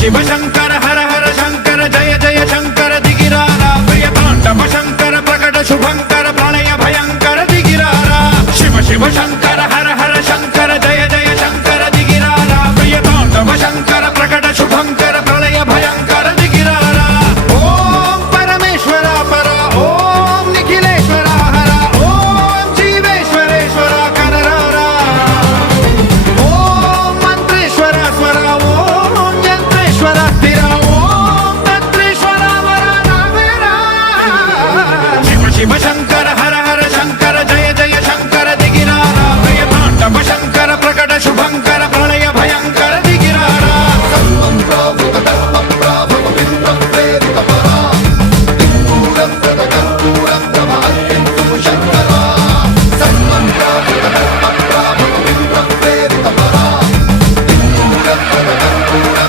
शिव शंकर हर हर शंकर जय जय शंकर दिगिरारा प्रिय तांडव शंकर प्रकट शुभंकर प्रणय भयंकर दिगिरारा शिव शिव शंकर